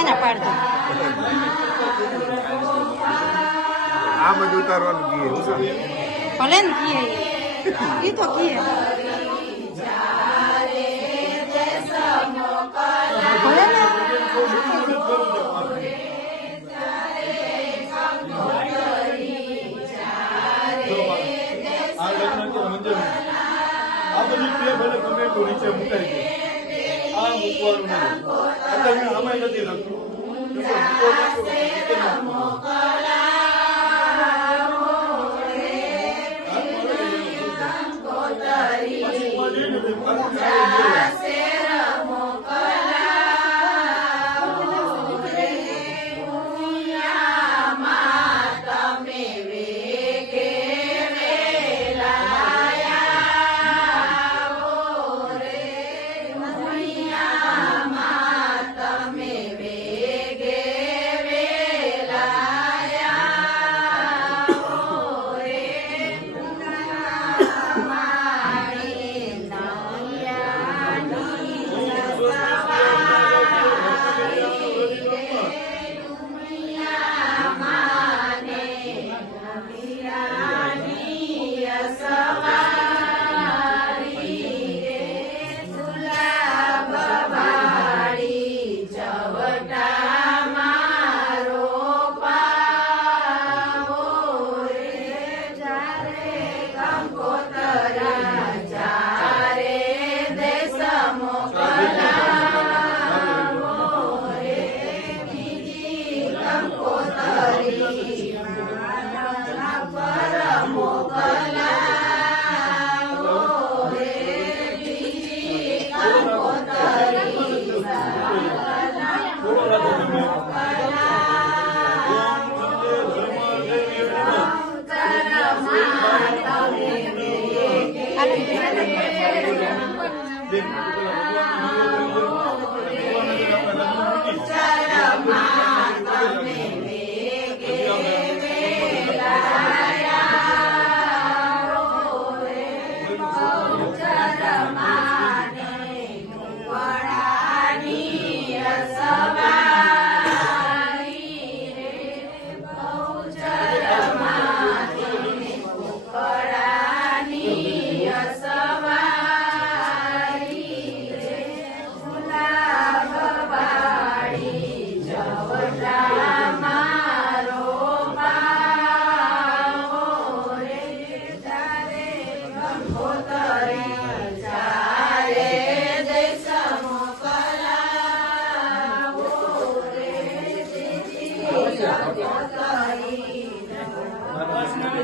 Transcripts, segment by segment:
પડે ને પાડતો આ બધું ઉતારવાનું કીએ હું ભલે ને કીએ એ. તો કીએ ભલે ને. આ બધું ભલે ગમે તો નીચે મુકાઈ ગઈ. આ મૂકવાનું નહીં. અત્યારે મેં આમાંય નથી લખતું.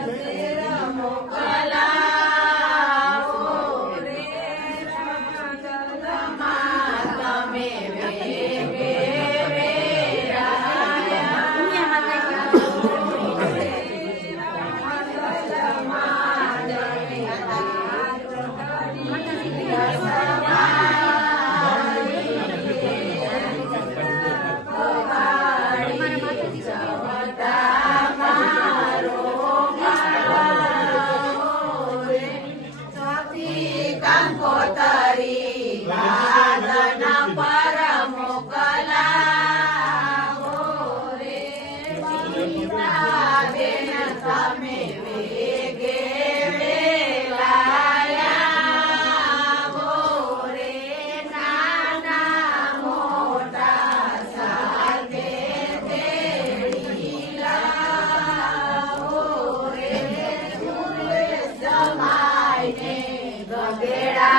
तेरा मौका bandera